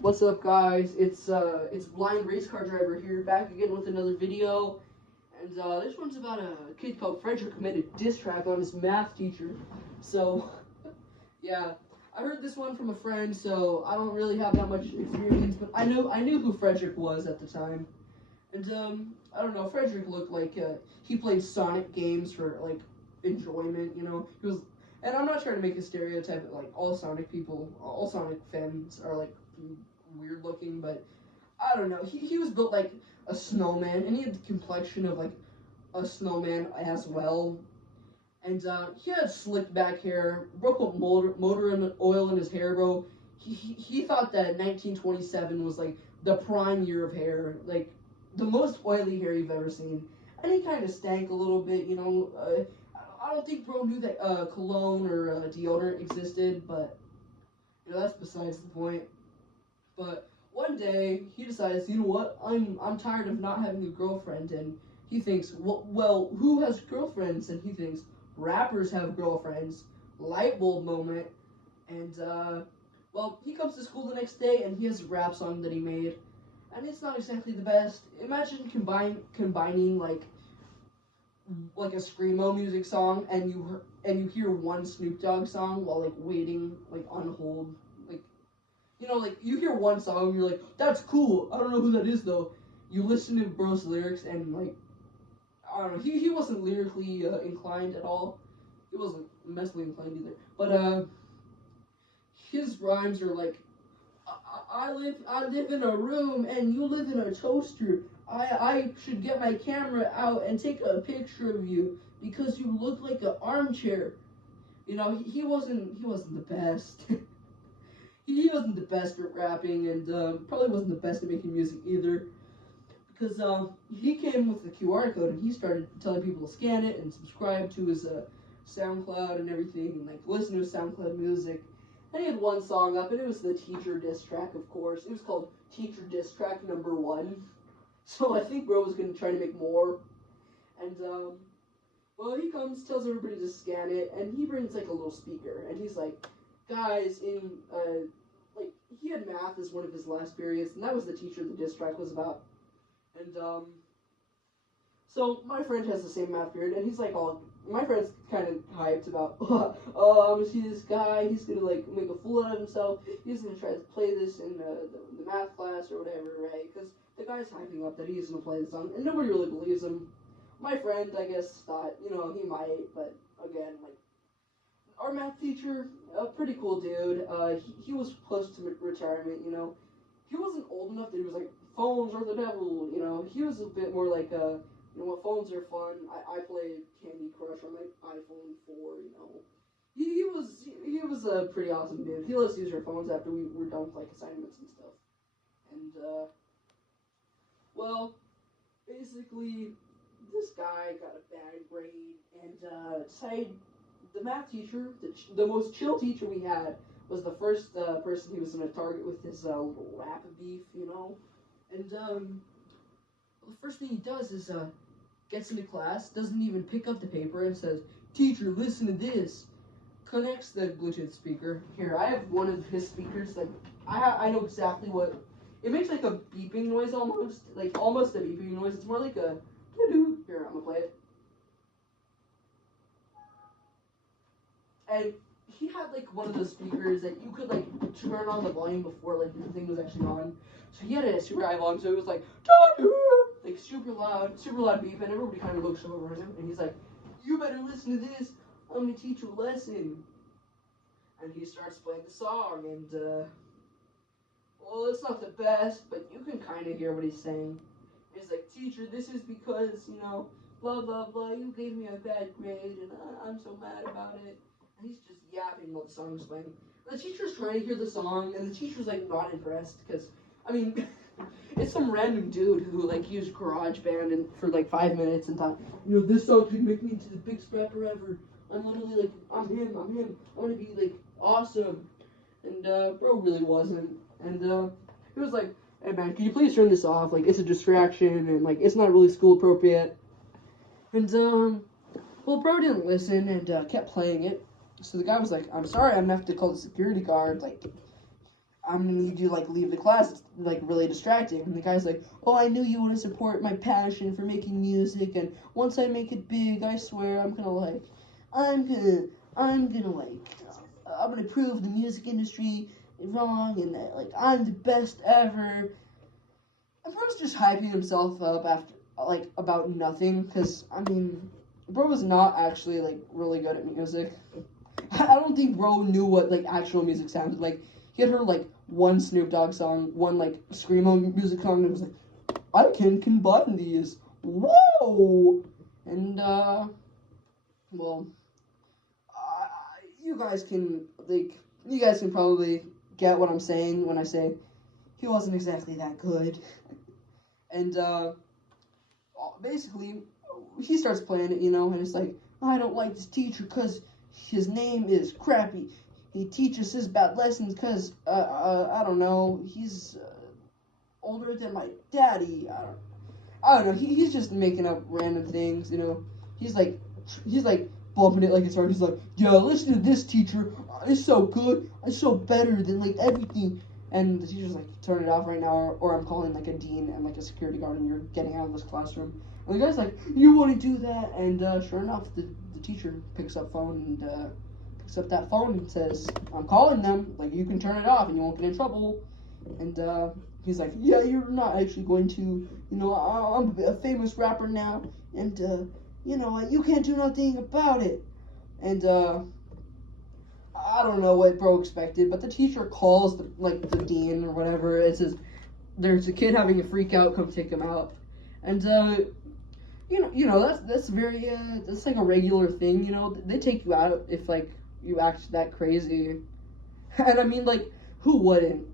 What's up, guys? It's Blind Race Car Driver here, back again with another video. And this one's about a kid called Frederick who made a diss track on his math teacher. So, yeah, I heard this one from a friend, so I don't really have that much experience, but I knew who Frederick was at the time. And I don't know, Frederick looked like he played Sonic games for like enjoyment, you know. He was, and I'm not trying to make a stereotype that like all Sonic people, all Sonic fans are like weird looking, but I don't know. He was built like a snowman, and he had the complexion of like a snowman as well. And he had slicked back hair, broke up motor and oil in his hair, bro. He thought that 1927 was like the prime year of hair, like the most oily hair you've ever seen. And he kind of stank a little bit, you know. I don't think bro knew that cologne or deodorant existed, but you know that's besides the point. But one day he decides, you know what? I'm tired of not having a girlfriend, and he thinks, well, who has girlfriends? And he thinks rappers have girlfriends. Light bulb moment, and well, he comes to school the next day, and he has a rap song that he made, and it's not exactly the best. Imagine combining like a screamo music song, and you hear one Snoop Dogg song while like waiting like on hold, like you know, like you hear one song, you're like, that's cool. I don't know who that is though. You listen to bro's lyrics, and like I don't know, he wasn't lyrically inclined at all. He wasn't mentally inclined either. But his rhymes are like, I live in a room and you live in a toaster. I should get my camera out and take a picture of you because you look like an armchair. You know, he wasn't the best. he wasn't the best at rapping, and probably wasn't the best at making music either. Because he came with the QR code, and he started telling people to scan it and subscribe to his SoundCloud and everything, and like listen to his SoundCloud music. And he had one song up, and it was the teacher diss track, of course. It was called Teacher Diss Track #1. So I think bro was going to try to make more. And, well, he comes, tells everybody to scan it, and he brings, like, a little speaker. And he's like, guys, like, he had math as one of his last periods, and that was the teacher the diss track was about. And, so my friend has the same math period, and he's like my friend's kind of hyped about, see this guy, he's gonna like make a fool out of himself, he's gonna try to play this in the math class or whatever, right? Because the guy's hyping up that he's gonna play the song, and nobody really believes him. My friend, I guess, thought, you know, he might, but again, like, our math teacher, a pretty cool dude, he was close to retirement, you know. He wasn't old enough that he was like, phones are the devil, you know. He was a bit more like, you know what, phones are fun. I played Candy Crush on my iPhone 4, you know. He was a pretty awesome dude. He let us use our phones after we were done with like assignments and stuff. And well, basically, this guy got a bad grade, and decided the math teacher, the most chill teacher we had, was the first person he was going to target with his little rap beef, you know. And the first thing he does is gets into class, doesn't even pick up the paper, and says, teacher, listen to this. Connects the Bluetooth speaker. Here, I have one of his speakers. Like, I know exactly what it makes, like a beeping noise almost a beeping noise. It's more like a doo-doo. Here, I'm gonna play it. And he had like one of those speakers that you could like turn on the volume before like the thing was actually on. So he had it at super high volume, so it was like like super loud beep, and everybody kind of looks over at him, and he's like, "You better listen to this. I'm gonna teach you a lesson." And he starts playing the song, and well, it's not the best, but you can kind of hear what he's saying. He's like, "Teacher, this is because, you know, blah blah blah. You gave me a bad grade, and I'm so mad about it." And he's just yapping while the song's playing. The teacher's trying to hear the song, and the teacher's like not impressed because, I mean, it's some random dude who like used GarageBand and for like 5 minutes and thought, you know, this song could make me into the biggest rapper ever. I'm literally like, I'm him. I want to be like awesome. And bro really wasn't. And he was like, hey man, can you please turn this off? Like, it's a distraction, and like it's not really school appropriate. And well, bro didn't listen and kept playing it. So the guy was like, I'm sorry, I'm gonna have to call the security guard. Like, I'm gonna need you to like leave the class. It's like really distracting. And the guy's like, oh, I knew you want to support my passion for making music, and once I make it big, I swear I'm gonna like, I'm gonna like, I'm gonna prove the music industry wrong, and that like I'm the best ever. And bro's just hyping himself up after like about nothing, because I mean, bro was not actually like really good at music. I don't think bro knew what like actual music sounded like. He had heard like one Snoop Dogg song, one like screamo music song, and was like, I can combine these. Whoa! And well, you guys can probably get what I'm saying when I say he wasn't exactly that good. And basically, he starts playing it, and it's like, I don't like this teacher because his name is crappy. He teaches his bad lessons because, I don't know, he's older than my daddy. I don't know. He's just making up random things, He's like bumping it like it's hard. He's like, yeah, listen to this teacher. It's so good. It's so better than like everything. And the teacher's like, turn it off right now, or I'm calling like a dean and like a security guard, and you're getting out of this classroom. And the guy's like, you want to do that? And sure enough, the teacher picks up that phone and says, I'm calling them. Like, you can turn it off and you won't get in trouble. And he's like, yeah, you're not actually going to. I'm a famous rapper now, and you can't do nothing about it. And I don't know what bro expected, but the teacher calls the dean or whatever. It says there's a kid having a freak out. Come take him out. And that's very that's like a regular thing. They take you out if like you act that crazy. And I mean, like, who wouldn't?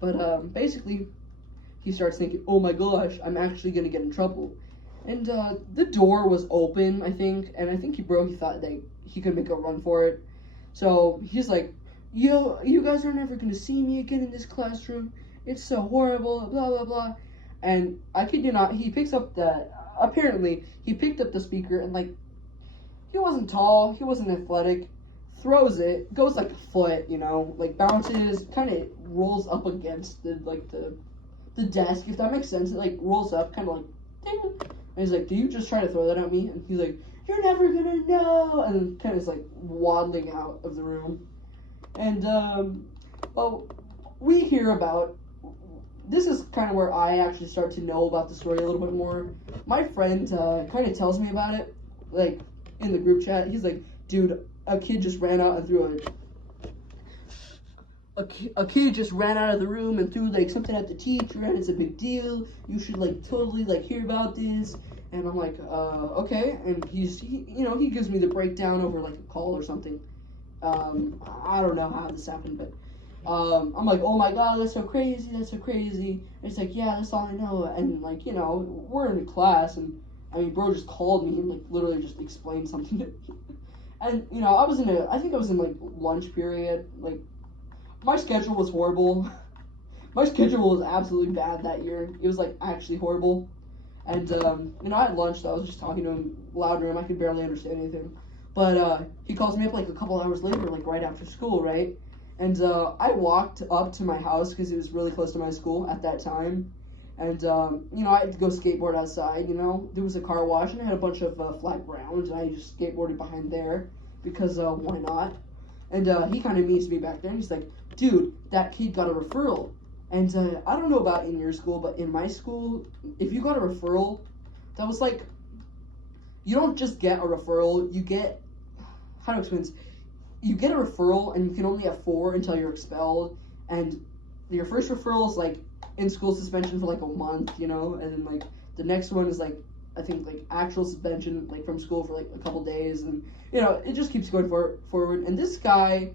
But basically, he starts thinking, oh my gosh, I'm actually gonna get in trouble. And the door was open, I think, and I think he thought that he could make a run for it. So he's like, yo, you guys are never going to see me again in this classroom. It's so horrible, blah, blah, blah. And I kid you not, he picked up the speaker, and like, he wasn't tall, he wasn't athletic, throws it, goes like a foot, like bounces, kind of rolls up against the desk, if that makes sense. It like rolls up, kind of like, ding. And he's like, do you just try to throw that at me? And he's like, you're never gonna know, and kind of is like waddling out of the room. And we hear about, this is kind of where I actually start to know about the story a little bit more. My friend kind of tells me about it, like in the group chat. He's like, dude, a kid just ran out and threw a kid just ran out of the room and threw like something at the teacher, and it's a big deal. You should like totally like hear about this. And I'm like, okay. And he gives me the breakdown over like a call or something. I don't know how this happened, but I'm like, oh my god, that's so crazy. And it's like, yeah, that's all I know. And like, we're in a class, and I mean, bro just called me and like literally just explained something to me. And I think I was in like lunch period. Like, my schedule was horrible. My schedule was absolutely bad that year. It was like actually horrible. And, I had lunch, so I was just talking to him loud room. I could barely understand anything. But, he calls me up, like, a couple hours later, like, right after school, right? And, I walked up to my house, because it was really close to my school at that time. And, I had to go skateboard outside, There was a car wash, and I had a bunch of, flat ground, and I just skateboarded behind there, because, why not? And, he kind of meets me back there, and he's like, dude, that kid got a referral. And I don't know about in your school, but in my school, if you got a referral, that was like, you don't just get a referral, you get, how to explain this? You get a referral, and you can only have 4 until you're expelled, and your first referral is like in school suspension for like a month, and then like the next one is like, I think like actual suspension, like from school for like a couple days, and it just keeps going forward. And this guy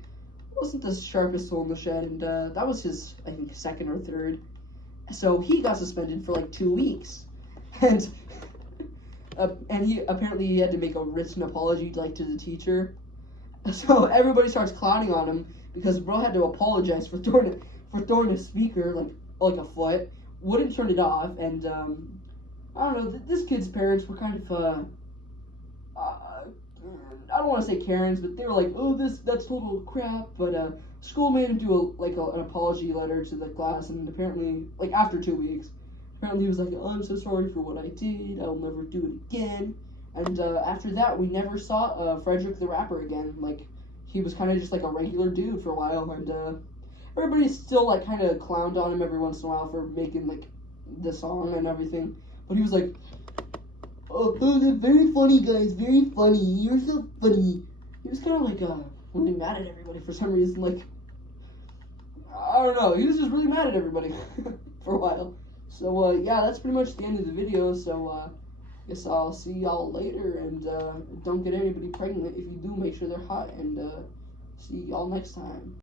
wasn't the sharpest tool in the shed, and that was his, I think, second or third. So he got suspended for like 2 weeks, and he apparently had to make a written apology like to the teacher. So everybody starts clowning on him because bro had to apologize for throwing a speaker like a foot, wouldn't turn it off, and I don't know. This kid's parents were kind of I don't want to say Karens, but they were like, oh, that's total crap. But school made him do an apology letter to the class, and apparently, like after 2 weeks, apparently he was like, oh, I'm so sorry for what I did. I'll never do it again. And after that, we never saw Frederick the rapper again. Like, he was kind of just like a regular dude for a while, and everybody still like kind of clowned on him every once in a while for making like the song and everything. But he was like, oh, they're very funny, guys, very funny. You're so funny. He was kind of like really mad at everybody for some reason. Like, I don't know. He was just really mad at everybody for a while. So yeah, that's pretty much the end of the video. So guess I'll see y'all later, and don't get anybody pregnant. If you do, make sure they're hot, and see y'all next time.